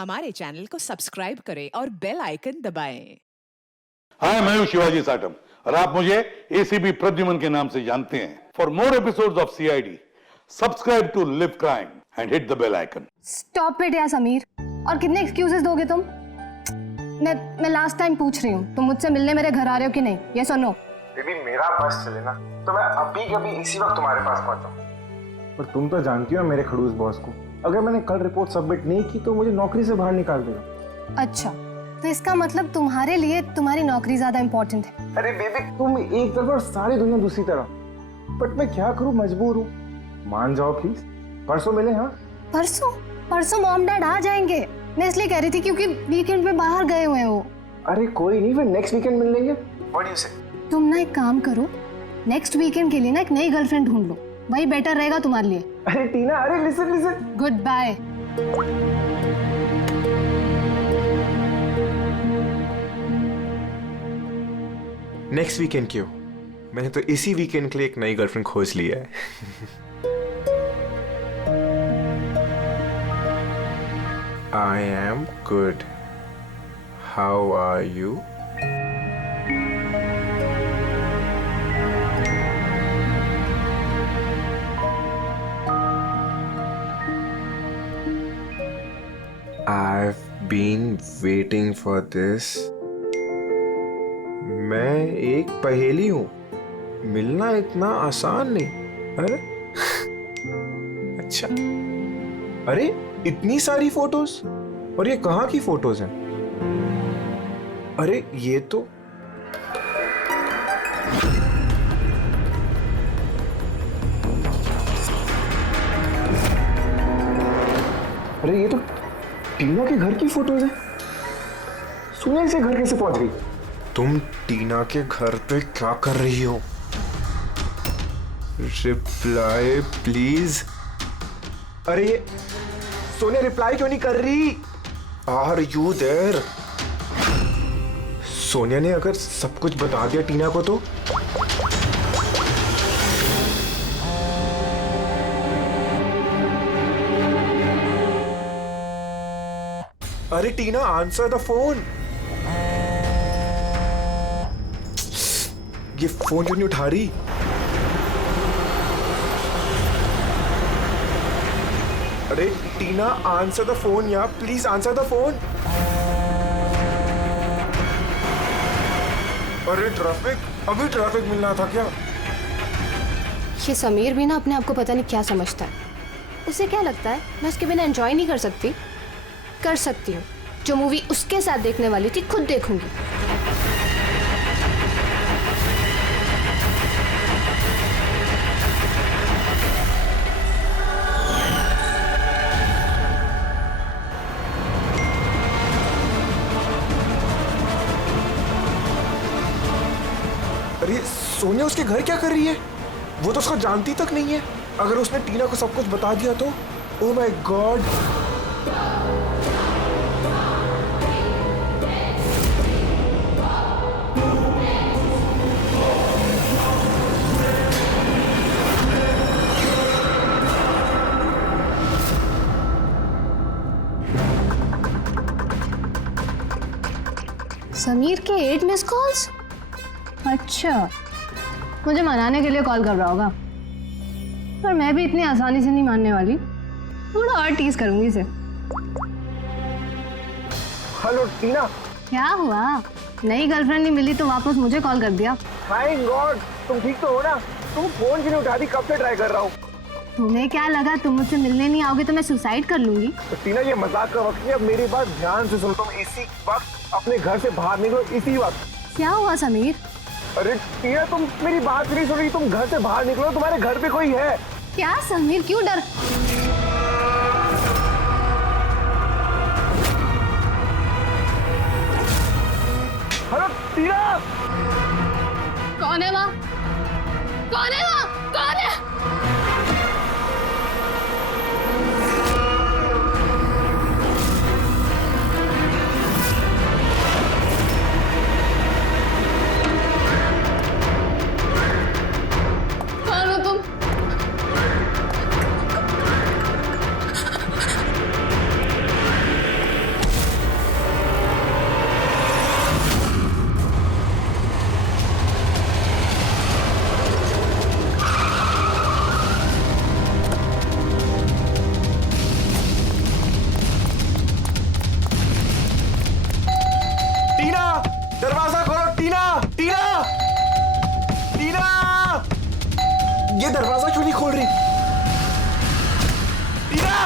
हमारे चैनल को सब्सक्राइब करें और बेल आइकन दबाएं। हाय, मैं हूं शिवाजी साटम और आप मुझे एसीपी प्रद्युमन के नाम से जानते हैं। For more episodes of CID, subscribe to Liv crime and hit the bell icon. Stop it यार समीर। और कितने एक्सक्यूजेस दोगे तुम? मैं लास्ट टाइम पूछ रही हूँ, तुम मुझसे मिलने मेरे घर आ रहे हो कि नहीं? ये सुनो बेबी, मेरा बस चले ना तो मैं अभी कभी इसी वक्त तुम्हारे पास पहुंचाऊं। पर तुम तो जानती हो मेरे खड़ूस बॉस को, अगर मैंने कल रिपोर्ट सबमिट नहीं की तो मुझे नौकरी से बाहर निकाल देगा। अच्छा, तो इसका मतलब तुम्हारे लिए तुम्हारी नौकरी ज्यादा इम्पोर्टेंट है। अरे बेबी, तुम एक तरफ और सारी दुनिया दूसरी तरफ। बट मैं क्या करूं, मजबूर हूं। मान जाओ प्लीज, परसों मिले। हाँ परसों मॉम डैड आ जाएंगे। मैं इसलिए कह रही थी क्योंकि वीकेंड पे बाहर गए हुए हो। अरे कोई नहीं, फिर नेक्स्ट वीकेंड मिल लेंगे। व्हाट डू यू से? तुम ना एक काम करो, नेक्स्ट वीकेंड के लिए ना एक नई गर्लफ्रेंड ढूंढ लो, वही बेटर रहेगा तुम्हारे लिए। अरे टीना, अरे listen. Goodbye. Next weekend क्यों? मैंने तो इसी वीकेंड के लिए एक नई गर्लफ्रेंड खोज ली है। I am good. How are you? I've been waiting for this. मैं एक पहेली हूँ, मिलना इतना आसान नहीं। अरे अच्छा, अरे इतनी सारी फोटोज, और ये कहाँ की फोटोज हैं? अरे ये तो टीना के घर की फोटोज है। सुनिए, इसे घर कैसे पहुंच गई? तुम टीना के घर पे क्या कर रही हो? Reply please. अरे सोनिया रिप्लाई क्यों नहीं कर रही? Are you there? सोनिया ने अगर सब कुछ बता दिया टीना को तो? अरे टीना, आंसर द फोन। ये फोन क्यों नहीं उठा रही? अरे टीना, आंसर द फोन यार, प्लीज आंसर द फोन। अरे ट्रैफिक, अभी ट्रैफिक मिलना था क्या? ये समीर भी ना अपने आप को पता नहीं क्या समझता है। उसे क्या लगता है मैं उसके बिना एंजॉय नहीं कर सकती? कर सकती हूँ। जो मूवी उसके साथ देखने वाली थी खुद देखूंगी। अरे सोनिया उसके घर क्या कर रही है? वो तो उसको जानती तक नहीं है। अगर उसने टीना को सब कुछ बता दिया तो? Oh my God. समीर के 8 मिस कॉल्स। अच्छा, मुझे मनाने के लिए कॉल कर रहा होगा, पर मैं भी इतनी आसानी से नहीं मानने वाली। थोड़ा और टीज करूंगी इसे। हेलो टीना। क्या हुआ? नई गर्लफ्रेंड नहीं मिली तो वापस मुझे कॉल कर दिया। थैंक गॉड, तुम ठीक तो हो ना? तुम फोन क्यों नहीं उठा रही? कब से ट्राई कर रहा हूँ। तुम्हें क्या लगा तुम मुझसे मिलने नहीं आओगे तो मैं सुसाइड कर लूंगी? तो टीना, ये मजाक का वक्त नहीं, अब मेरी बात ध्यान से सुनो। तुम इसी वक्त अपने घर से बाहर निकलो, इसी वक्त। क्या हुआ समीर? अरे टीना, तुम मेरी बात नहीं सुन रही। तुम घर से बाहर निकलो, तुम्हारे घर पे कोई है। क्या समीर, क्यों डर? हेलो टीना। कौन है वहाँ? कौन है वहाँ? कौन है? दरवाजा क्यों नहीं खोल रही? टीना!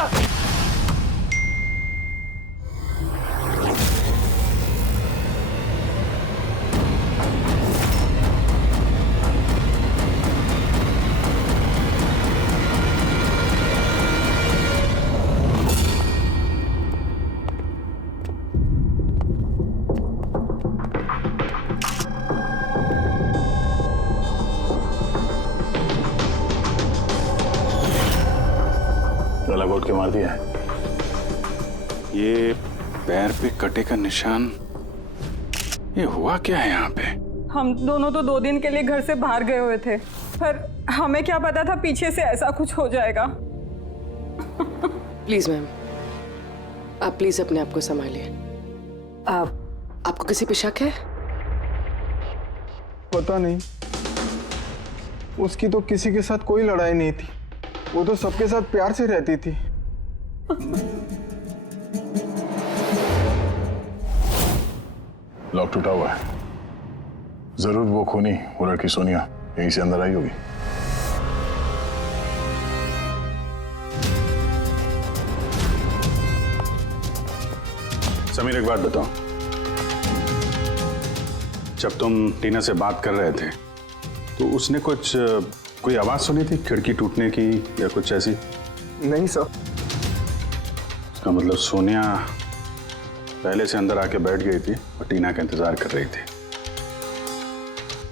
गला घोट के मार दिया है। ये पैर पे कटे का निशान, ये हुआ क्या है यहाँ पे? हम दोनों तो 2 दिन के लिए घर से बाहर गए हुए थे, पर हमें क्या पता था पीछे से ऐसा कुछ हो जाएगा। प्लीज मैम, आप प्लीज अपने आप को संभालिए। आपको किसी पे शक है? पता नहीं, उसकी तो किसी के साथ कोई लड़ाई नहीं थी, वो तो सबके साथ प्यार से रहती थी। लॉक टूटा हुआ है, जरूर वो खूनी, वो लड़की सोनिया यहीं से अंदर आई होगी। समीर, एक बात बताओ, जब तुम टीना से बात कर रहे थे तो उसने कोई आवाज सुनी थी खिड़की टूटने की या कुछ ऐसी? नहीं सर। इसका मतलब सोनिया पहले से अंदर आके बैठ गई थी और टीना का इंतजार कर रही थी।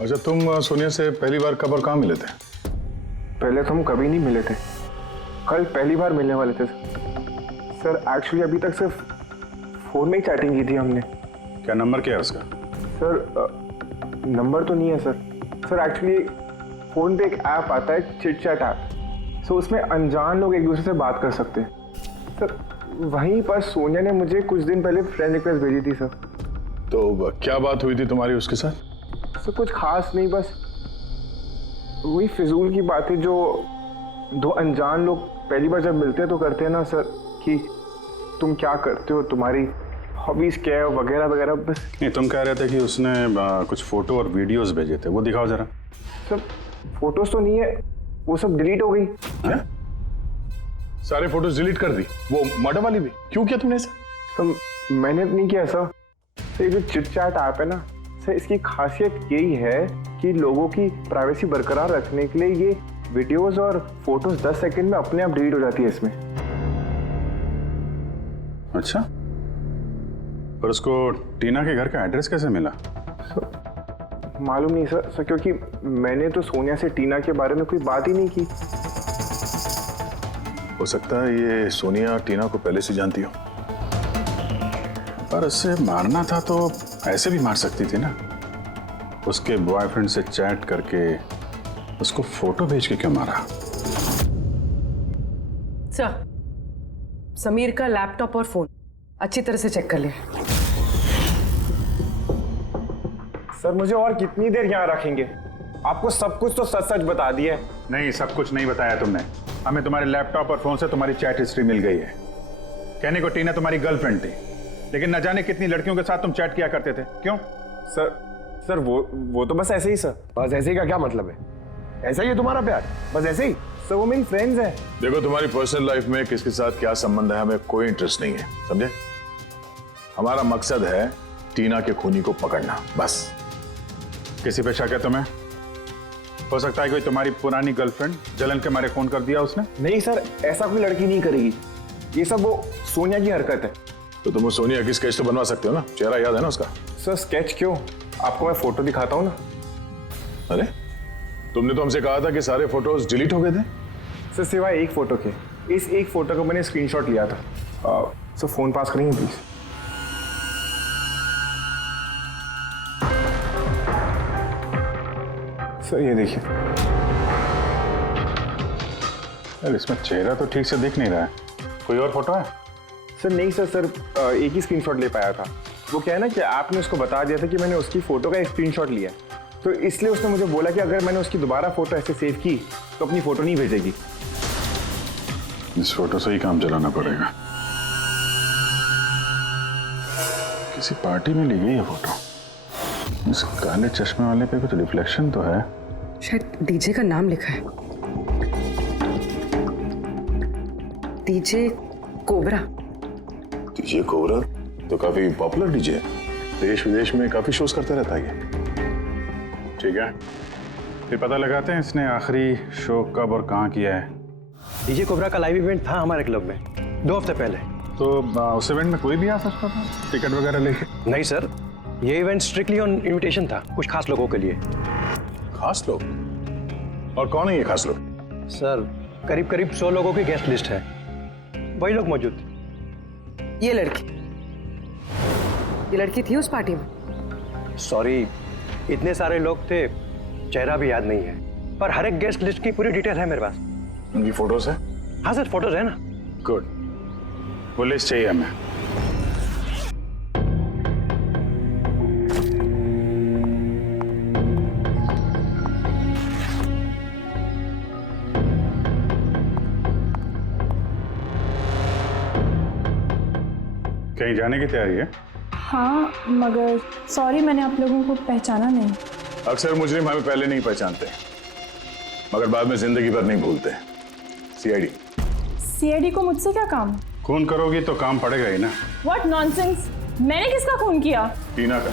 अच्छा, तुम सोनिया से पहली बार कब और कहाँ मिले थे? पहले तो हम कभी नहीं मिले थे, कल पहली बार मिलने वाले थे सर। एक्चुअली अभी तक सिर्फ फोन में ही चैटिंग की थी हमने। क्या नंबर क्या है उसका? सर नंबर तो नहीं है सर। सर एक्चुअली फोन पे एक ऐप आता है, चिट चैट ऐप, सो उसमें अनजान लोग एक दूसरे से बात कर सकते हैं सर। वहीं पर सोनिया ने मुझे कुछ दिन पहले फ्रेंड रिक्वेस्ट भेजी थी सर। तो क्या बात हुई थी तुम्हारी उसके साथ? सर कुछ खास नहीं, बस वही फिजूल की बातें जो 2 अनजान लोग पहली बार जब मिलते हैं तो करते हैं ना सर, कि तुम क्या करते हो, तुम्हारी हॉबीज क्या है, वगैरह वगैरह। बस नहीं, तुम कह रहे थे कि उसने कुछ फोटो और वीडियोस भेजे थे, वो दिखाओ जरा। सर फोटोज तो नहीं है, वो सब डिलीट हो गई। क्या? सारे फोटोज डिलीट कर दी, वो मर्डर वाली भी? क्यों किया तुमने ऐसा? सर मैंने नहीं किया सर। ये जो चिट चैट ऐप है ना सर, इसकी खासियत यही है कि लोगों की प्राइवेसी बरकरार रखने के लिए ये वीडियोस और फोटोज 10 सेकंड में अपने आप डिलीट हो जाती है इसमें। अच्छा, पर उसको टीना के घर का एड्रेस कैसे मिला? मालूम नहीं सर, क्योंकि मैंने तो सोनिया से टीना के बारे में कोई बात ही नहीं की। हो सकता है ये सोनिया टीना को पहले से जानती हो, पर उससे मारना था तो ऐसे भी मार सकती थी ना। उसके बॉयफ्रेंड से चैट करके उसको फोटो भेज के क्यों मारा? सर, समीर का लैपटॉप और फोन अच्छी तरह से चेक कर ले। सर मुझे और कितनी देर यहाँ रखेंगे? आपको सब कुछ तो सच सच बता दिया है। नहीं, सब कुछ नहीं बताया तुमने। हमें तुम्हारे लैपटॉप और फोन से तुम्हारी चैट हिस्ट्री मिल गई है। कहने को टीना तुम्हारी गर्लफ्रेंड थी, लेकिन न जाने कितनी लड़कियों के साथ तुम चैट किया करते थे। क्यों? सर वो तो बस ऐसे ही सर। बस ऐसे ही का क्या मतलब है? ऐसा ही है तुम्हारा प्यार? बस ऐसे ही? सर वो मेरी फ्रेंड्स है। देखो, तुम्हारी पर्सनल लाइफ में किसके साथ क्या संबंध है हमें कोई इंटरेस्ट नहीं है, समझे? हमारा मकसद है टीना के खूनी को पकड़ना, बस। किसी पे शक है तुम्हें? हो सकता है कोई तुम्हारी पुरानी गर्लफ्रेंड जलन के मारे फोन कर दिया उसने? नहीं सर, ऐसा कोई लड़की नहीं करेगी। ये सब वो सोनिया की हरकत है। तो तुम सोनिया की स्केच तो बनवा सकते हो ना? चेहरा याद है ना उसका? सर स्केच क्यों, आपको मैं फोटो दिखाता हूँ ना। अरे, तुमने तो हमसे कहा था कि सारे फोटोज डिलीट हो गए थे। सर सिवाय एक फोटो के। इस एक फोटो का मैंने स्क्रीनशॉट लिया था। सर फोन पास करेंगे प्लीज? सर ये देखिए। यार, इसमें चेहरा तो ठीक से दिख नहीं रहा है। कोई और फोटो है? सर नहीं सर, एक ही स्क्रीनशॉट ले पाया था। वो क्या है ना कि आपने उसको बता दिया था कि मैंने उसकी फोटो का एक स्क्रीनशॉट लिया, तो इसलिए उसने मुझे बोला कि अगर मैंने उसकी दोबारा फोटो ऐसे सेव की तो अपनी फोटो नहीं भेजेगी। इस फोटो से ही काम चलाना पड़ेगा। किसी पार्टी में ली गई है फोटो। इस काले चश्मे वाले पे कुछ रिफ्लेक्शन तो है। शायद डीजे का नाम लिखा है। DJ cobra. डीजे कोबरा तो काफी पॉपुलर डीजे है, देश विदेश में काफी शोज करता रहता है ये। ठीक है, फिर पता लगाते हैं इसने आखिरी शो कब और कहाँ किया है। डीजे कोबरा का लाइव इवेंट था हमारे क्लब में 2 हफ्ते पहले। तो उस इवेंट में कोई भी आ सकता था टिकट वगैरह लेके? नहीं सर, ये इवेंट स्ट्रिक्टली ऑन इनविटेशन था, कुछ खास लोगों के लिए। खास लोग? और कौन है ये खास लोग? सर करीब करीब 100 लोगों की गेस्ट लिस्ट है, वही लोग मौजूद। ये लड़की थी उस पार्टी में? सॉरी, इतने सारे लोग थे, चेहरा भी याद नहीं है, पर हर एक गेस्ट लिस्ट की पूरी डिटेल है मेरे पास। उनकी फोटोज है? हाँ सर, फोटोज है ना। गुड, वो लिस्ट चाहिए हमें। कहीं जाने की तैयारी है? हाँ, मगर सॉरी मैंने आप लोगों को पहचाना नहीं। अक्सर मुजरिम हमें पहले नहीं पहचानते, मगर बाद में जिंदगी भर नहीं भूलते। सीआईडी। सीआईडी को मुझसे क्या काम? खून करोगी तो काम पड़ेगा ही ना। What nonsense! मैंने किसका खून किया? टीना का।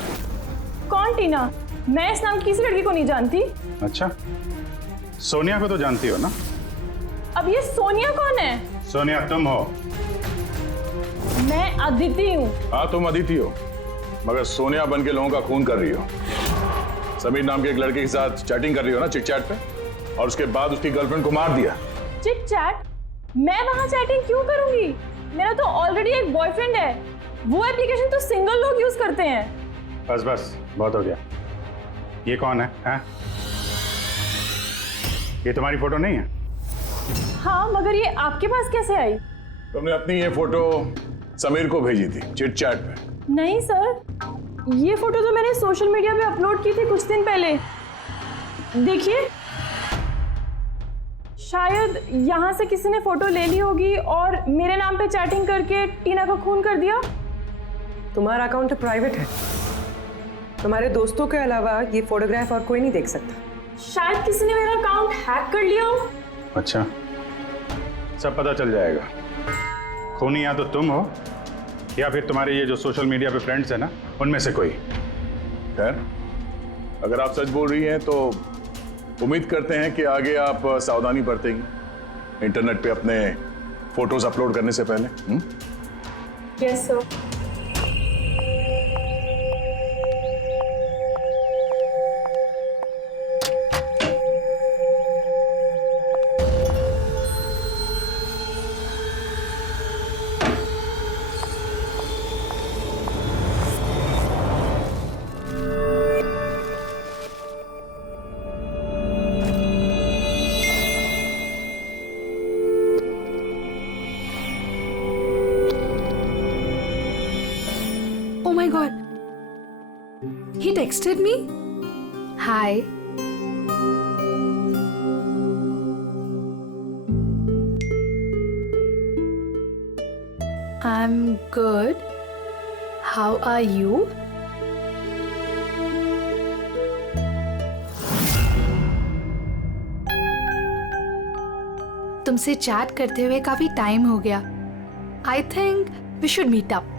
कौन टीना? मैं इस नाम की किसी लड़की को नहीं जानती। अच्छा, सोनिया को तो जानती हो ना? अब ये सोनिया कौन है? सोनिया तुम हो। मैं अदिति हूँ। हाँ तुम अदिति हो, मगर सोनिया बन के लोगों का खून कर रही हो। समीर नाम के एक लड़के के साथ चैटिंग कर रही हो ना चिट चैट पे, और उसके बाद उसकी गर्लफ्रेंड को मार दिया। Chit chat? मैं वहाँ चैटिंग क्यों करूंगी? मेरा तो ऑलरेडी एक बॉयफ्रेंड है। वो एप्लीकेशन तो सिंगल लोग यूज करते हैं। बस बस, बहुत हो गया। ये कौन है? ये तुम्हारी फोटो नहीं है? हाँ, मगर ये आपके पास कैसे आई? तुमने अपनी ये फोटो समीर को भेजी थी चिट चैट पे। नहीं सर, ये फोटो तो मैंने सोशल मीडिया पे अपलोड की थी कुछ दिन पहले। देखिए, शायद यहाँ से किसी ने फोटो ले ली होगी और मेरे नाम पे चैटिंग करके टीना का खून कर दिया। तुम्हारा अकाउंट प्राइवेट है, तुम्हारे दोस्तों के अलावा ये फोटोग्राफ और कोई नहीं देख सकता। शायद किसी ने मेरा अकाउंट हैक कर लिया हो। अच्छा, सब पता चल जाएगा। खूनी या तो तुम हो या फिर तुम्हारे ये जो सोशल मीडिया पे फ्रेंड्स हैं ना, उनमें से कोई। खैर, अगर आप सच बोल रही हैं तो उम्मीद करते हैं कि आगे आप सावधानी बरतेंगी इंटरनेट पे अपने फोटोज अपलोड करने से पहले। Yes sir. Oh my god. He texted me? Hi. I'm good. How are you? तुमसे चैट करते हुए काफी टाइम हो गया. I think we should meet up.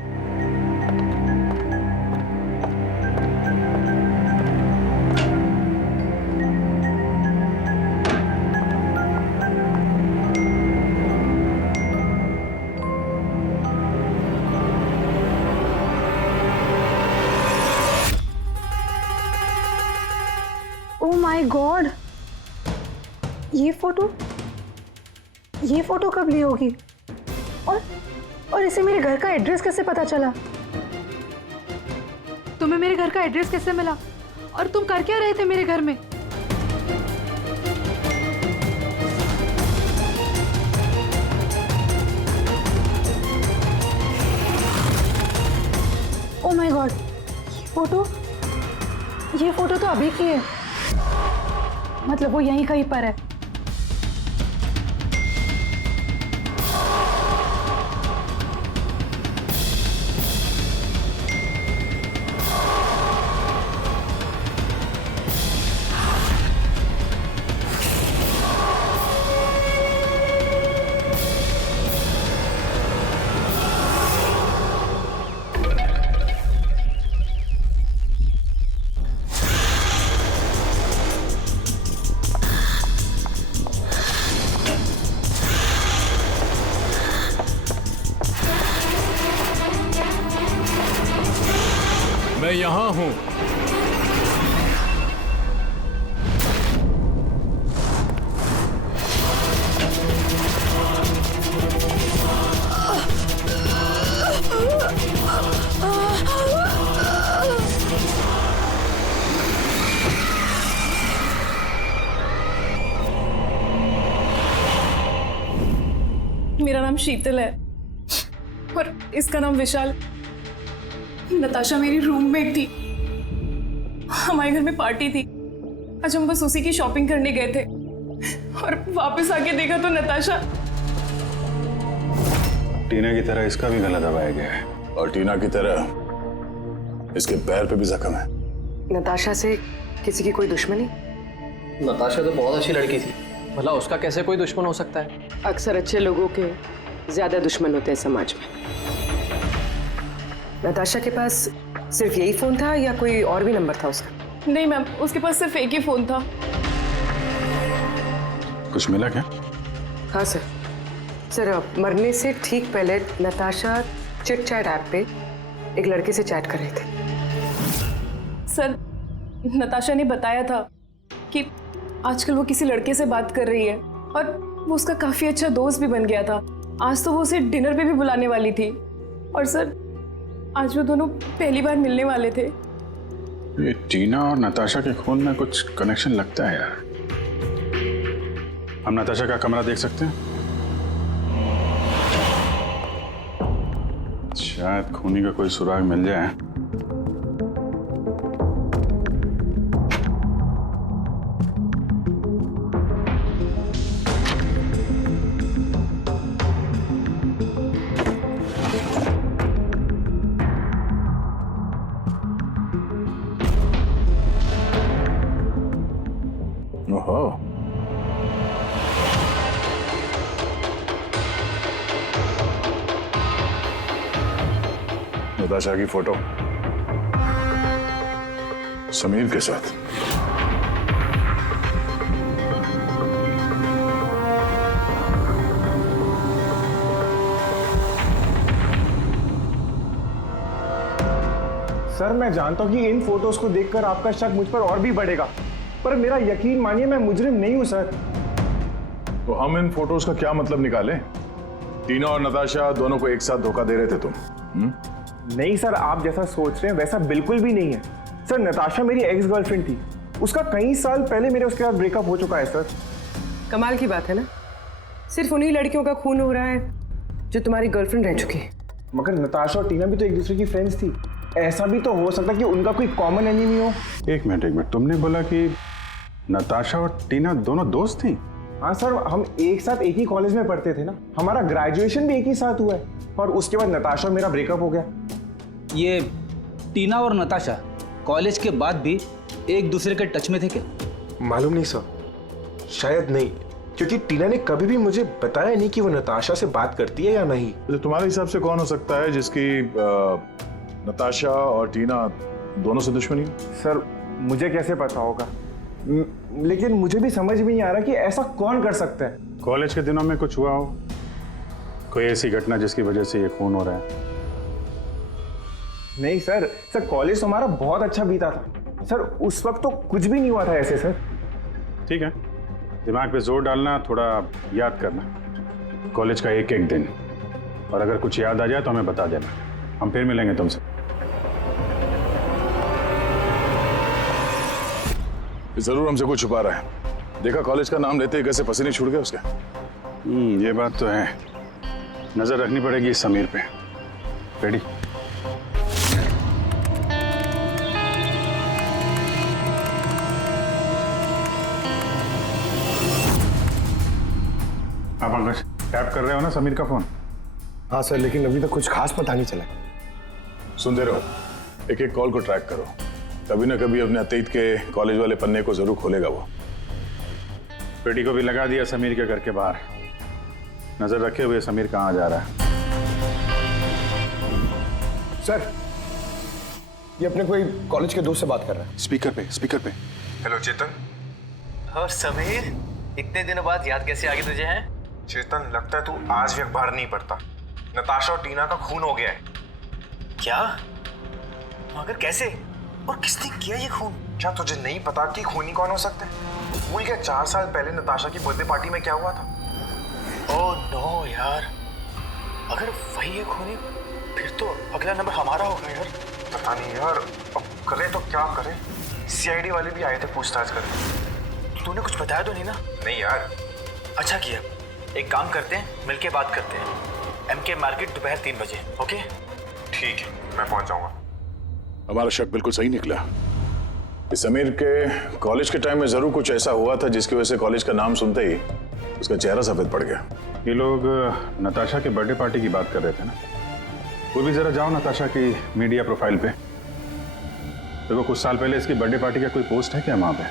Oh my God, ये फोटो कब ली होगी? और इसे मेरे घर का एड्रेस कैसे पता चला? तुम्हें मेरे घर का एड्रेस कैसे मिला? और तुम कर क्या रहे थे मेरे घर में? ओह माय गॉड, ये फोटो तो अभी की है। मतलब वो यहीं कहीं पर है। मैं यहाँ हूँ। मेरा नाम शीतल है और इसका नाम विशाल। नताशा मेरी रूममेट थी। हमारे घर में पार्टी थी। आज हम बस उसी की शॉपिंग करने गए थे और वापस आके देखा तो नताशा। टीना की तरह इसका भी गला दबाया गया है और टीना की तरह इसके पैर पे भी जख्म है। नताशा से किसी की कोई दुश्मनी? नताशा तो बहुत अच्छी लड़की थी, भला उसका कैसे कोई दुश्मन हो सकता है? अक्सर अच्छे लोगों के ज्यादा दुश्मन होते हैं समाज में। नताशा के पास सिर्फ यही फोन था या कोई और भी नंबर था उसका? नहीं मैम, उसके पास सिर्फ एक ही फोन था। कुछ मिला क्या? हाँ सर। सर, मरने से ठीक पहले नताशा चिट चैट ऐप पे एक लड़के से चैट कर रहे थे। सर, नताशा ने बताया था कि आजकल वो किसी लड़के से बात कर रही है और वो उसका काफी अच्छा दोस्त भी बन गया था। आज तो वो उसे डिनर पे भी बुलाने वाली थी और सर आज वो दोनों पहली बार miलने वाले थे। ये टीना और नताशा के खून में कुछ कनेक्शन लगता है यार। हम नताशा का कमरा देख सकते हैं? शायद खूनी का कोई सुराग मिल जाए। ओहो, नताशा की फोटो समीर के साथ। सर, मैं जानता हूँ कि इन फोटोज को देखकर आपका शक मुझ पर और भी बढ़ेगा, पर मेरा यकीन मानिए मैं मुजरिम नहीं हूं सर। तो हम इन फोटोज का क्या मतलब निकालें? टीना और नताशा दोनों को एक साथ धोखा दे रहे थे तुम? नहीं सर, आप जैसा सोच रहे हैं वैसा बिल्कुल भी नहीं है सर। नताशा मेरी एक्स गर्लफ्रेंड थी। उसका कई साल पहले मेरे उसके साथ ब्रेकअप हो चुका है सर। कमाल की बात है ना, सिर्फ उन्हीं लड़कियों का खून हो रहा है जो तुम्हारी गर्लफ्रेंड रह चुकी है। मगर नताशा और टीना भी तो एक दूसरे की फ्रेंड्स थी। ऐसा भी तो हो सकता है कि उनका कोई कॉमन एनिमी हो। एक मिनट, तुमने बोला कि नताशा और टीना दोनों दोस्त थी? हाँ सर, हम एक साथ एक ही कॉलेज में पढ़ते थे ना। हमारा ग्रेजुएशन भी एक ही साथ हुआ है और उसके बाद नताशा और मेरा ब्रेकअप हो गया। ये टीना और नताशा कॉलेज के बाद भी एक दूसरे के टच में थे क्या? मालूम नहीं सर, शायद नहीं, क्योंकि टीना ने कभी भी मुझे बताया नहीं कि वो नताशा से बात करती है या नहीं। तो तुम्हारे हिसाब से कौन हो सकता है जिसकी नताशा और टीना दोनों से दुश्मनी हो? सर, मुझे कैसे पता होगा, लेकिन मुझे भी समझ में नहीं आ रहा कि ऐसा कौन कर सकता है। कॉलेज के दिनों में कुछ हुआ हो, कोई ऐसी घटना जिसकी वजह से ये खून हो रहा है? नहीं सर, कॉलेज तो हमारा बहुत अच्छा बीता था सर। उस वक्त तो कुछ भी नहीं हुआ था ऐसे सर। ठीक है, दिमाग पे जोर डालना, थोड़ा याद करना कॉलेज का एक एक दिन, और अगर कुछ याद आ जाए तो हमें बता देना, हम फिर मिलेंगे तुमसे। जरूर हमसे कुछ छुपा रहा है। देखा कॉलेज का नाम लेते ही कैसे पसीने छूट गए उसके। ये बात तो है, नजर रखनी पड़ेगी इस समीर पे। रेडी? आप अंकज टैप कर रहे हो ना समीर का फोन? हाँ सर, लेकिन अभी तक कुछ खास पता नहीं चला। सुनते रहो, एक एक कॉल को ट्रैक करो, कभी ना कभी अपने अतीत के कॉलेज वाले पन्ने को जरूर खोलेगा वो। पेटी को भी लगा दिया समीर के घर के बाहर, नजर रखे हुए समीर कहाँ जा रहा है। सर, ये अपने कोई कॉलेज के दोस्त से बात कर रहा है। स्पीकर पे। हेलो चेतन। और समीर, इतने दिनों बाद याद कैसे आ गई तुझे? हैं चेतन, लगता है तू आज भी अखबार नहीं पढ़ता। नताशा और टीना का खून हो गया है। क्या? मगर कैसे और किसने किया ये खून? क्या तुझे नहीं पता कि खूनी कौन हो सकते हैं? भूल गया 4 साल पहले नताशा की बर्थडे पार्टी में क्या हुआ था? ओह नो यार, अगर वही है खूनी फिर तो अगला नंबर हमारा होगा यार। पता नहीं यार, अब करें तो क्या करें? सीआईडी वाले भी आए थे पूछताछ करने। तूने कुछ बताया तो नहीं ना? नहीं यार। अच्छा किया, एक काम करते हैं, मिलके बात करते हैं। एमके मार्केट दोपहर 3 बजे। ओके ठीक है, मैं पहुंच जाऊंगा। हमारा शक बिल्कुल सही निकला। इस समीर के कॉलेज के टाइम में जरूर कुछ ऐसा हुआ था जिसकी वजह से कॉलेज का नाम सुनते ही उसका चेहरा सफेद पड़ गया। ये लोग नताशा के बर्थडे पार्टी की बात कर रहे थे ना? वो भी जरा जाओ नताशा की मीडिया प्रोफाइल पे। देखो कुछ साल पहले इसकी बर्थडे पार्टी का कोई पोस्ट है क्या वहां पे?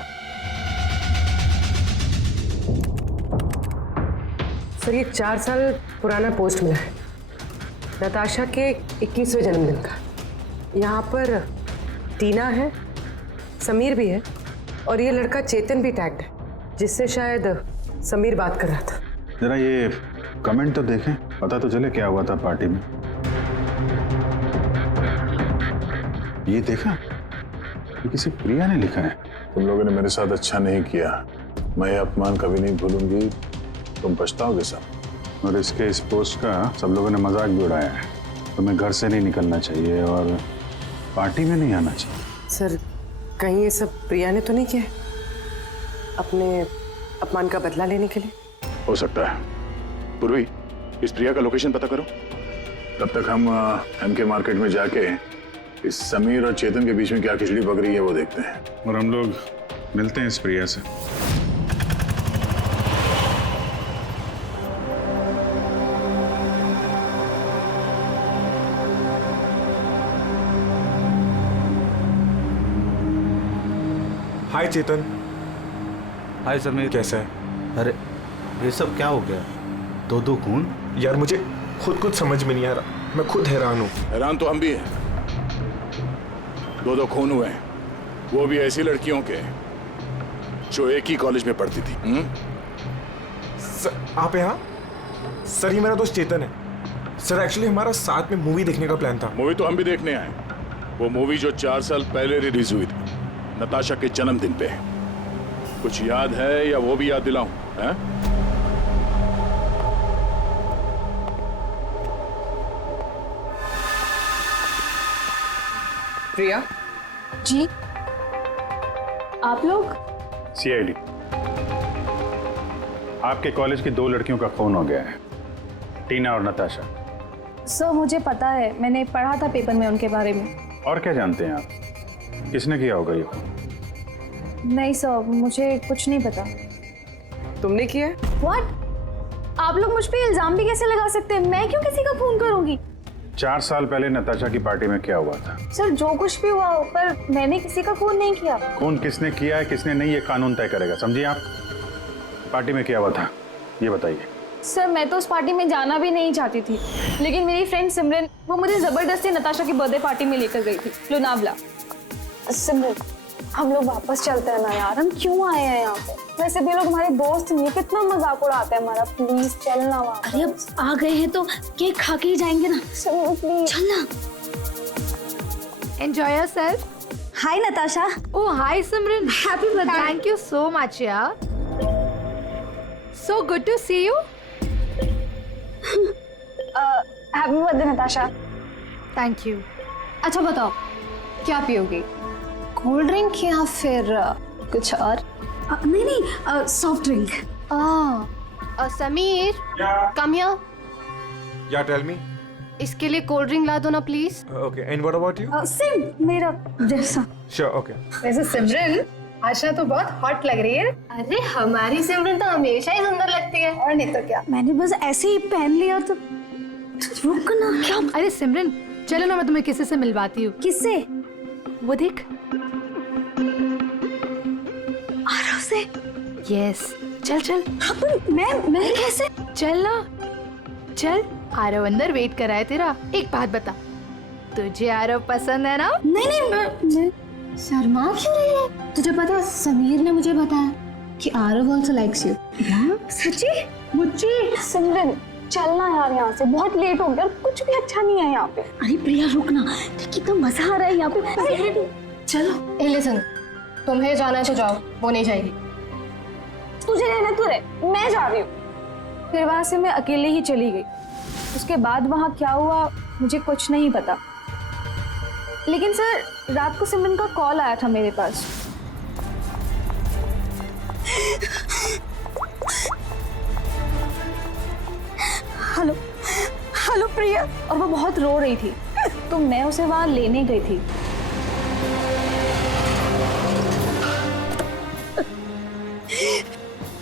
सर ये 4 साल पुराना पोस्ट मिला है, नताशा के 21वें जन्मदिन का। यहाँ पर टीना है, समीर भी है और ये लड़का चेतन भी टैग्ड है, जिससे शायद समीर बात कर रहा था। जरा ये कमेंट तो देखें, पता तो चले क्या हुआ था पार्टी में। ये देखा, ये किसी प्रिया ने लिखा है। तुम लोगों ने मेरे साथ अच्छा नहीं किया, मैं ये अपमान कभी नहीं भूलूंगी, तुम पछताओगे सब। और इसके इस पोस्ट का सब लोगों ने मजाक भी उड़ाया है। तुम्हें घर से नहीं निकलना चाहिए और पार्टी में नहीं आना चाहिए। सर कहीं ये सब प्रिया ने तो नहीं किया अपने अपमान का बदला लेने के लिए? हो सकता है। पूर्वी, इस प्रिया का लोकेशन पता करो। तब तक हम एमके मार्केट में जाके इस समीर और चेतन के बीच में क्या खिचड़ी पक रही है वो देखते हैं। और हम लोग मिलते हैं इस प्रिया से। हाय चेतन। हाय समीर। कैसा है? अरे ये सब क्या हो गया? दो खून? यार मुझे खुद कुछ समझ में नहीं आ रहा, मैं खुद हैरान हूँ। हैरान तो हम भी हैं। 2 खून हुए हैं, वो भी ऐसी लड़कियों के जो एक ही कॉलेज में पढ़ती थी। सर आप यहाँ? सर ये मेरा दोस्त चेतन है। सर एक्चुअली हमारा साथ में मूवी देखने का प्लान था। मूवी तो हम भी देखने आए। वो मूवी जो 4 साल पहले रिलीज हुई थी, नताशा के जन्मदिन पे। कुछ याद है या वो भी याद दिलाऊं? हैं? प्रिया जी, आप लोग? सीआईडी, आपके कॉलेज की 2 लड़कियों का खून हो गया है, टीना और नताशा। सर मुझे पता है, मैंने पढ़ा था पेपर में उनके बारे में। और क्या जानते हैं आप? किसने किया होगा ये खून? नहीं सर, मुझे कुछ नहीं पता। तुमने किया? व्हाट? आप लोग मुझ पे इल्जाम भी कैसे लगा सकते हैं? मैं क्यों किसी का खून करूंगी? 4 साल पहले नताशा की पार्टी में क्या हुआ था? सर जो कुछ भी हुआ हो, पर मैंने किसी का खून नहीं किया। खून किसने किया है किसने नहीं, ये कानून तय करेगा, समझिए आप। पार्टी में क्या हुआ था ये बताइए। सर मैं तो उस पार्टी में जाना भी नहीं चाहती थी, लेकिन मेरी फ्रेंड सिमरन वो मुझे जबरदस्ती नताशा की बर्थडे पार्टी में लेकर गई थी, लोनावला। सिमरन हम लोग वापस चलते हैं ना यार, हम क्यों आए हैं यहाँ पे? वैसे भी लोग हमारे दोस्त नहीं, कितना मजाक उड़ाते हैं हमारा। प्लीज चलना वापस। अरे अब आ गए हैं तो केक खा के ही जाएंगे ना। प्लीज चलना। Enjoy yourself. Hi Natasha. Oh hi Simran, happy birthday. Thank you so much यार, so good to see you. Happy birthday Natasha. Thank you. अच्छा बताओ, क्या पियोगी? कोल्ड ड्रिंक या फिर कुछ और? नहीं नहीं, soft drink. Sameer, come here. या टेल मी। इसके लिए कोल्ड ड्रिंक ला दो ना please. Okay, and what about you? Same मेरा जैसा। Sure, okay. वैसे सिमरन आशा तो बहुत हॉट लग रही है। अरे हमारी सिमरन तो हमेशा ही सुंदर लगती है। और नहीं तो क्या। मैंने बस ऐसे ही पहन लिया तो रुक ना। क्या? अरे सिमरन चलो ना, मैं तुम्हें किसी से मिलवाती हूँ। किससे? वो देख, आरव से। यस चल चल। मैं कैसे? चल ना चल, आरव अंदर वेट कर रहा है तेरा। एक बात बता, तुझे आरव पसंद है ना? नहीं नहीं, मैं शर्मा क्यों रही है? तुझे पता समीर ने मुझे बताया कि आरव ऑल्सो लाइक्स यू। सच्ची? मुझे? सिमरन चलना यार यहाँ से, बहुत लेट हो गया, कुछ भी अच्छा नहीं है यहाँ पे। अरे प्रिया रुकना, कितना मजा आ रहा है यहाँ पे। चलो। लिसन, तुम्हें जाना है तो जाओ, वो नहीं जाएगी। तुझे रहना तो रहे, मैं जा रही हूँ। फिर वहां से मैं अकेले ही चली गई। उसके बाद वहां क्या हुआ मुझे कुछ नहीं पता, लेकिन सर रात को सिमरन का कॉल आया था मेरे पास। हेलो हेलो प्रिया, और वो बहुत रो रही थी, तो मैं उसे वहां लेने गई थी।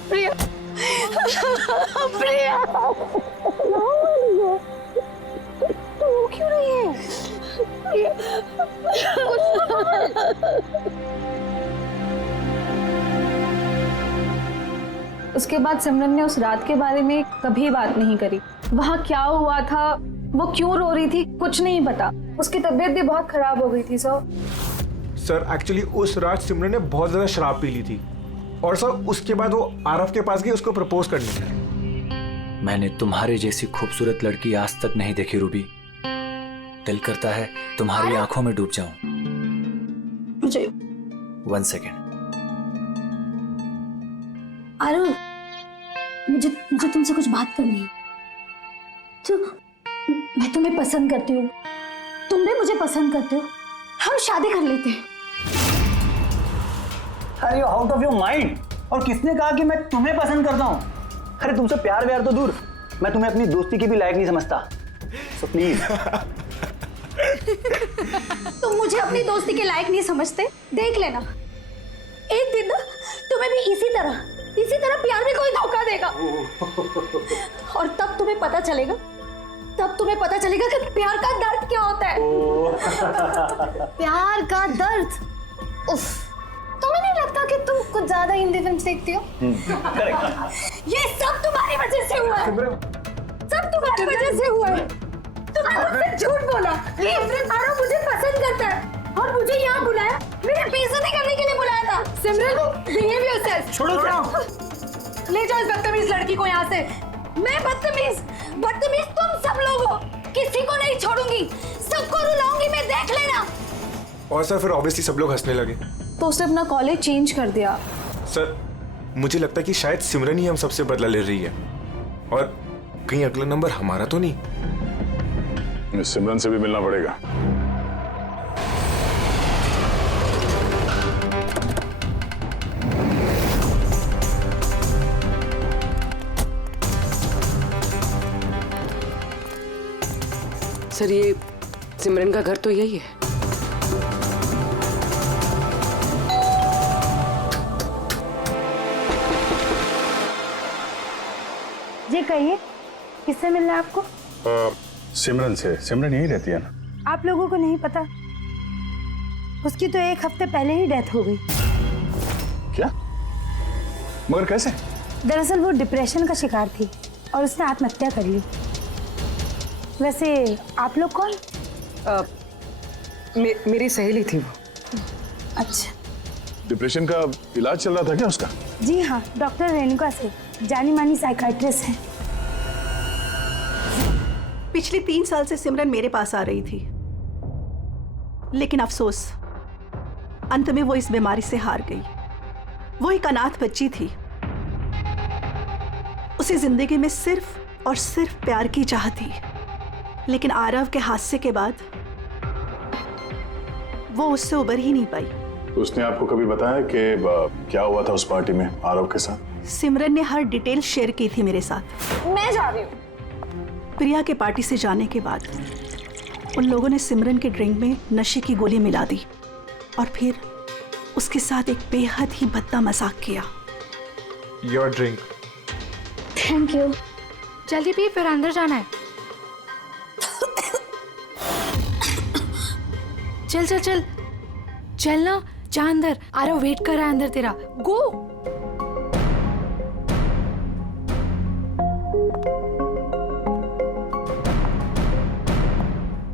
प्रिया प्रिया तू क्यों रही है? उसके बाद सिमरन ने उस रात के बारे में कभी बात नहीं करी। वहाँ क्या हुआ था, वो क्यों रो रही थी, कुछ नहीं पता। उसकी तबीयत भी बहुत खराब हो गई थी सर एक्चुअली उस रात सिमरन ने बहुत ज्यादा शराब पी ली थी, और सर उसके बाद वो आरव के पास गई उसको प्रपोज करने। मैंने तुम्हारे जैसी खूबसूरत लड़की आज तक नहीं देखी रूबी। दिल करता है तुम्हारी आंखों में डूब जाऊं। मुझे 1 सेकेंड। आरव, मुझे तुमसे कुछ बात करनी है। तो मैं तुम्हें पसंद करती हूँ, तुम भी मुझे पसंद करते हो, हम शादी कर लेते हैं। अरे आउट ऑफ योर माइंड। और किसने कहा कि मैं तुम्हें पसंद करता हूँ? अरे तुमसे प्यार व्यार तो दूर, मैं तुम्हें अपनी दोस्ती के भी लायक नहीं समझता। So please. तुम मुझे अपनी दोस्ती के लायक नहीं समझते, देख लेना एक दिन ना तुम्हें भी इसी तरह प्यार में कोई धोखा देगा, और तब तुम्हें पता चलेगा कि प्यार का दर्द क्या होता है। प्यार का दर्द। उफ, तुम्हें नहीं लगता कि तुम कुछ ज्यादा हिंदी फिल्म देखती हो? ये सब तुम्हारी वजह से हुआ है, सब तुम्हारी वजह से हुआ है। तुमने मुझसे झूठ बोला कि आरव मुझे पसंद करता है, और मुझे यहाँ बुलाया, मेरे बेइज्जती करने के लिए बुलाया था। सिमरन, बिहेव योरसेल्फ। छोड़ो, ले जाओ इस बदतमीज लड़की को यहाँ से। मैं बदतमीज तुम सब लोग हो, किसी को नहीं छोड़ूंगी, सबको रुलाऊंगी मैं, देख लेना। और सर फिर ऑब्वियसली सब लोग हंसने लगे, तो उसने अपना कॉलेज चेंज कर दिया। सर मुझे लगता है कि शायद सिमरन ही हम सबसे बदला ले रही है, और कहीं अगला नंबर हमारा तो नहीं। सिमरन से भी मिलना पड़ेगा। सर ये सिमरन का घर तो यही है। जी कहिए, किससे मिलना है आपको? सिमरन से। सिमरन यही रहती है ना? आप लोगों को नहीं पता, उसकी तो 1 हफ्ते पहले ही डेथ हो गई। क्या? मगर कैसे? दरअसल वो डिप्रेशन का शिकार थी और उसने आत्महत्या कर ली। वैसे आप लोग कौन? मेरी सहेली थी वो। अच्छा। डिप्रेशन का इलाज चल रहा था क्या उसका? जी हाँ, डॉक्टर रेणुका से, जानी मानी साइकाइट्रिस्ट है। पिछले 3 साल से सिमरन मेरे पास आ रही थी, लेकिन अफसोस अंत में वो इस बीमारी से हार गई। वो एक अनाथ बच्ची थी, उसे जिंदगी में सिर्फ और सिर्फ प्यार की चाह थी, लेकिन आरव के हादसे के बाद वो उससे उबर ही नहीं पाई। उसने आपको कभी बताया कि क्या हुआ था उस पार्टी में आरव के साथ? सिमरन ने हर डिटेल शेयर की थी मेरे साथ। मैं जा रही हूँ। प्रिया के पार्टी से जाने के बाद उन लोगों ने सिमरन के ड्रिंक में नशे की गोली मिला दी और फिर उसके साथ एक बेहद ही भद्दा मजाक किया। Your drink. Thank you. जल्दी पी, फिर अंदर जाना है। चल चल चल चल ना, जा अंदर। आरव वेट कर रहा है अंदर तेरा। गो।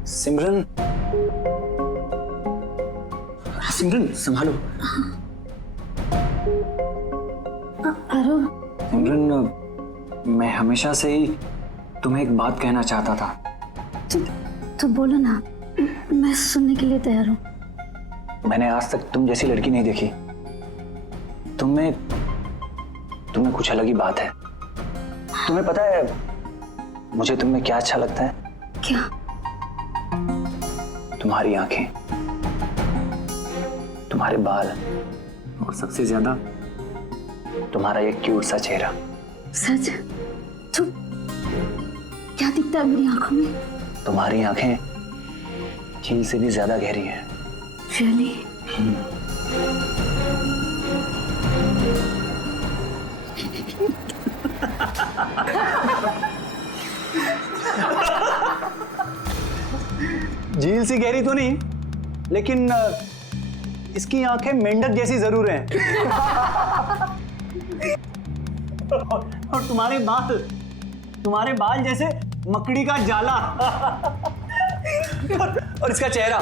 सिमरन, सिमरन संभालो। आरव। सिमरन, मैं हमेशा से ही तुम्हें एक बात कहना चाहता था। तो बोलो ना, मैं सुनने के लिए तैयार हूँ। मैंने आज तक तुम जैसी लड़की नहीं देखी। तुम्हें कुछ अलग ही बात है। तुम्हें पता है मुझे तुम में क्या अच्छा लगता है? क्या? तुम्हारी आंखें, तुम्हारे बाल और सबसे ज्यादा तुम्हारा ये क्यूट सा चेहरा। सच? तो क्या दिखता है मेरी आंखों में? तुम्हारी आंखें झील से भी ज्यादा गहरी हैं। Really? झील सी गहरी तो नहीं, लेकिन इसकी आंखें मेंढक जैसी जरूर हैं। और तुम्हारे बाल जैसे मकड़ी का जाला। और इसका चेहरा,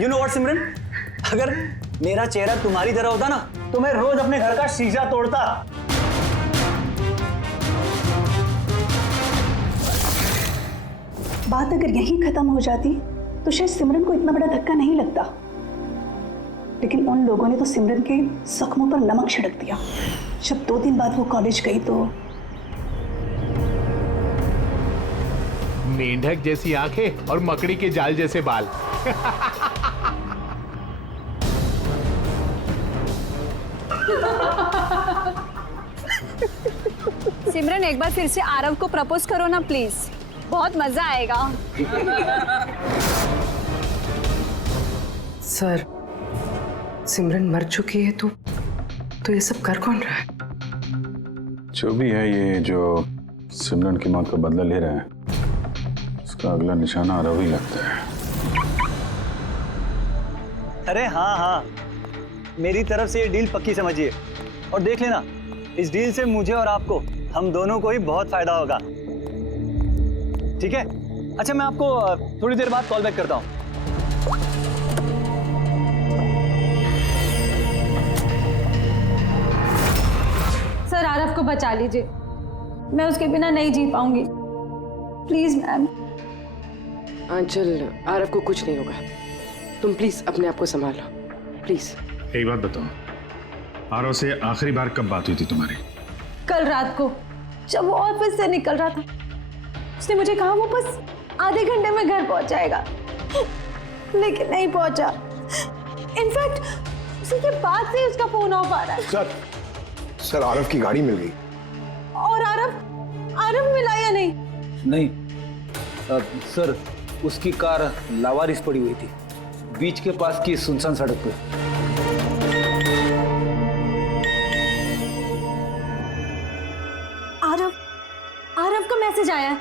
यू नो व्हाट सिमरन, अगर मेरा चेहरा तुम्हारी तरह होता ना तो मैं रोज अपने घर का शीशा तोड़ता। बात अगर यहीं खत्म हो जाती तो शायद सिमरन को इतना बड़ा धक्का नहीं लगता, लेकिन उन लोगों ने तो सिमरन के जख्मों पर नमक छिड़क दिया। जब 2 दिन बाद वो कॉलेज गई तो मेंढक जैसी आंखें और मकड़ी के जाल जैसे बाल। सिमरन एक बार फिर से आरव को प्रपोज करो ना प्लीज, बहुत मजा आएगा। सर, सिमरन मर चुकी है तो ये सब कर कौन रहा है? जो भी है, ये जो सिमरन की मौत का बदला ले रहा है, उसका अगला निशाना आरव ही लगता है। अरे हाँ, मेरी तरफ से ये डील पक्की समझिए और देख लेना, इस डील से मुझे और आपको, हम दोनों को ही बहुत फायदा होगा। ठीक है? अच्छा, मैं आपको थोड़ी देर बाद कॉल बैक करता हूँ। सर, आरव को बचा लीजिए, मैं उसके बिना नहीं जी पाऊंगी। Please ma'am. आंचल, आरव को कुछ नहीं होगा, तुम प्लीज अपने आप को संभालो, प्लीज। एक बात बताओ, आरव से आखिरी बार कब बात हुई थी तुम्हारी? कल रात को, जब वो ऑफिस से निकल रहा था। उसने मुझे कहा वो बस आधे घंटे में घर पहुंच जाएगा, लेकिन नहीं पहुंचा। इनफैक्ट उसी के बाद से उसका फोन ऑफ आ रहा है। सर, आरव की गाड़ी मिल गई। और आरव मिला या नहीं? नहीं सर, उसकी कार लावारिस पड़ी हुई थी बीच के पास की सुनसान सड़क पे। आरव का मैसेज आया है,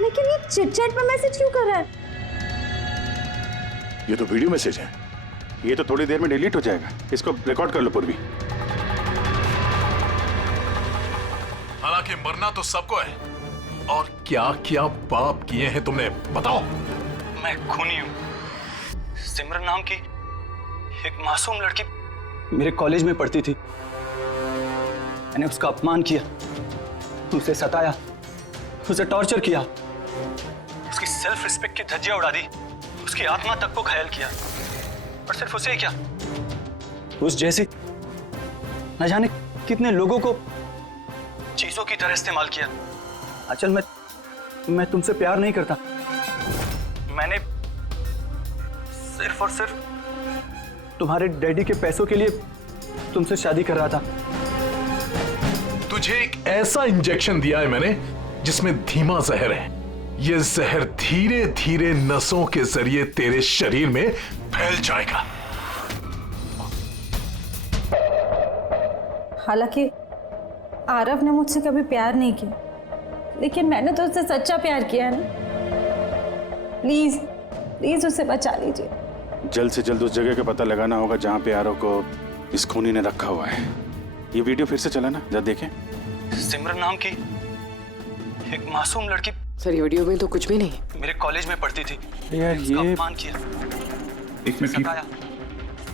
लेकिन ये चिट-चैट पे मैसेज क्यों कर रहा है? ये तो वीडियो मैसेज है, ये तो थोड़ी देर में डिलीट हो जाएगा। इसको रिकॉर्ड कर लो पूर्वी। हालांकि मरना तो सबको है, और क्या क्या पाप किए हैं तुमने, बताओ। मैं खूनी हूँ। सिमरन नाम की एक मासूम लड़की मेरे कॉलेज में पढ़ती थी। मैंने उसका अपमान किया, उसे सताया, उसे टॉर्चर किया, उसकी सेल्फ रिस्पेक्ट की धज्जियां उड़ा दी, उसकी आत्मा तक को घायल किया। और सिर्फ उसे क्या, उस जैसे न जाने कितने लोगों को चीजों की तरह इस्तेमाल किया। अचल, मैं तुमसे प्यार नहीं करता। मैंने सिर्फ और सिर्फ तुम्हारे डैडी के पैसों के लिए तुमसे शादी कर रहा था। तुझे एक ऐसा इंजेक्शन दिया है मैंने जिसमें धीमा जहर है। ये जहर धीरे धीरे नसों के जरिए तेरे शरीर में फैल जाएगा। हालांकि आरव ने मुझसे कभी प्यार नहीं किया, लेकिन मैंने तो उससे सच्चा प्यार किया है ना। प्लीज प्लीज उसे बचा लीजिए। जल्द से जल्द उस जगह का पता लगाना होगा जहां पे आरव को इस खूनी ने रखा हुआ है। ये वीडियो फिर से चला ना, जरा देखें। सिमरन नाम की एक मासूम लड़की, सर ये वीडियो में तो कुछ भी नहीं, मेरे कॉलेज में पढ़ती थी। यार उसका ये अपमान किया, एक मिनट सताया,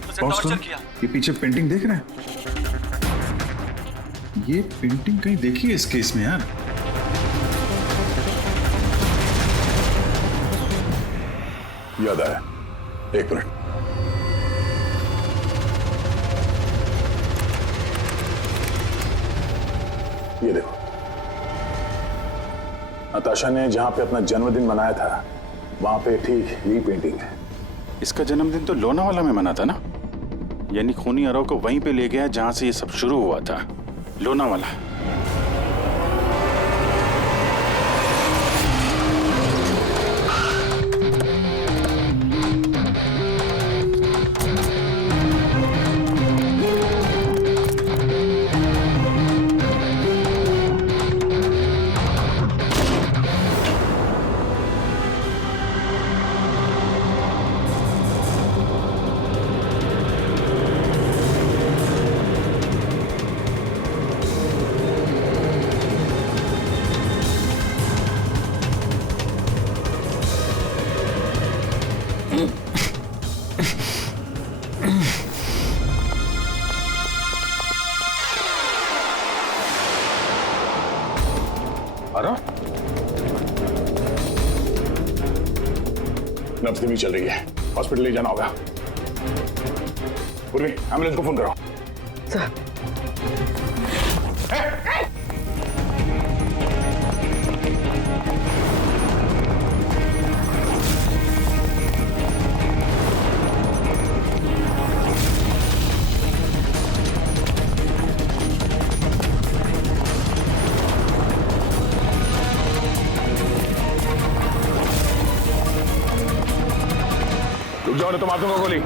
उसे पॉज टॉर्चर करो। किया। ये पीछे पेंटिंग देख रहे हैं? ये पेंटिंग कहीं देखी है इस केस में यार। याद आया, एक मिनट। ये देखो, नताशा ने जहां पे अपना जन्मदिन मनाया था वहां पे ठीक यही पेंटिंग है। इसका जन्मदिन तो लोनावाला में मना था ना, यानी खूनी आरव को वहीं पे ले गया जहां से ये सब शुरू हुआ था, लोनावाला। नब्ज धीमी चल रही है, हॉस्पिटल ले जाना होगा। पूर्वी, एम्बुलेंस को फोन करो। सर। रुक जाओ, तो मार दूंगा गोली।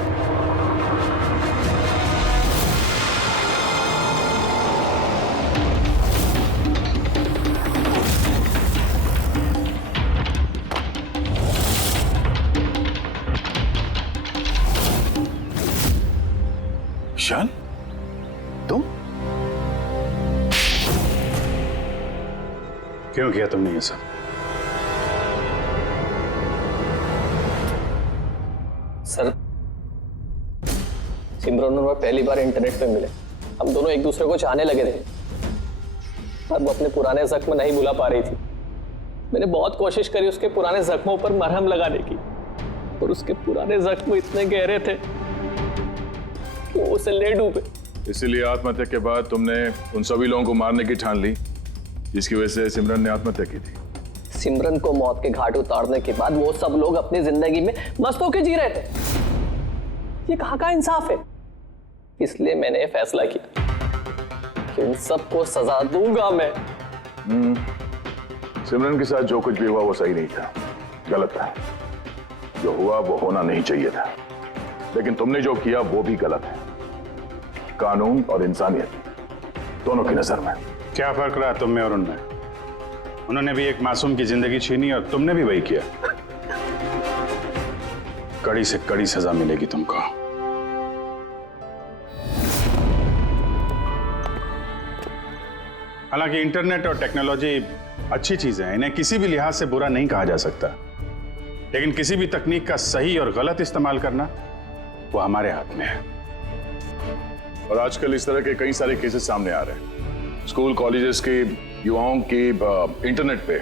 ईशान, तुम क्यों किया तुमने ये सब? सर, सिमरन और मैं पहली बार इंटरनेट पे मिले। हम दोनों एक दूसरे को चाहने लगे थे, पर वो अपने पुराने जख्म नहीं भुला पा रही थी। मैंने बहुत कोशिश करी उसके पुराने जख्मों पर मरहम लगाने की, और उसके पुराने जख्म इतने गहरे थे कि वो उसे ले डूबे। इसीलिए आत्महत्या के बाद तुमने उन सभी लोगों को मारने की ठान ली जिसकी वजह से सिमरन ने आत्महत्या की थी। सिमरन को मौत के घाट उतारने के बाद वो सब लोग अपनी जिंदगी में मस्त होकर जी रहे थे। ये कहाँ का इंसाफ है? इसलिए मैंने फैसला किया कि उन सबको सजा दूंगा मैं। सिमरन के साथ जो कुछ भी हुआ वो सही नहीं था, गलत था। जो हुआ वो होना नहीं चाहिए था, लेकिन तुमने जो किया वो भी गलत है। कानून और इंसानियत दोनों की नजर में। क्या फर्क रहा तुम में और उनमें? उन्होंने भी एक मासूम की जिंदगी छीनी और तुमने भी वही किया। कड़ी से कड़ी सजा मिलेगी तुमको। हालांकि इंटरनेट और टेक्नोलॉजी अच्छी चीजें हैं, इन्हें किसी भी लिहाज से बुरा नहीं कहा जा सकता, लेकिन किसी भी तकनीक का सही और गलत इस्तेमाल करना वो हमारे हाथ में है। और आजकल इस तरह के कई सारे केसेस सामने आ रहे हैं। स्कूल कॉलेजेस के युवाओं की इंटरनेट पे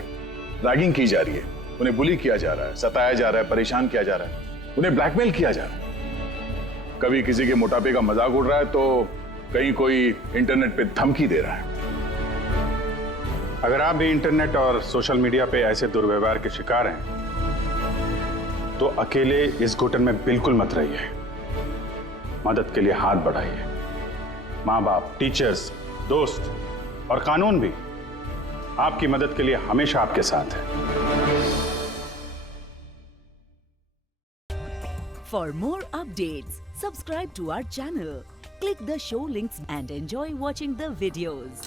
रैगिंग की जा रही है, उन्हें बुली किया जा रहा है, सताया जा रहा है, परेशान किया जा रहा है, उन्हें ब्लैकमेल किया जा रहा है। कभी किसी के मोटापे का मजाक उड़ रहा है तो कहीं कोई इंटरनेट पे धमकी दे रहा है। अगर आप भी इंटरनेट और सोशल मीडिया पे ऐसे दुर्व्यवहार के शिकार हैं तो अकेले इस घुटन में बिल्कुल मत रहिए। मदद के लिए हाथ बढ़ाइए। माँ बाप, टीचर्स, दोस्त और कानून भी आपकी मदद के लिए हमेशा आपके साथ है। For more updates, subscribe to our channel, click the show links and enjoy watching the videos.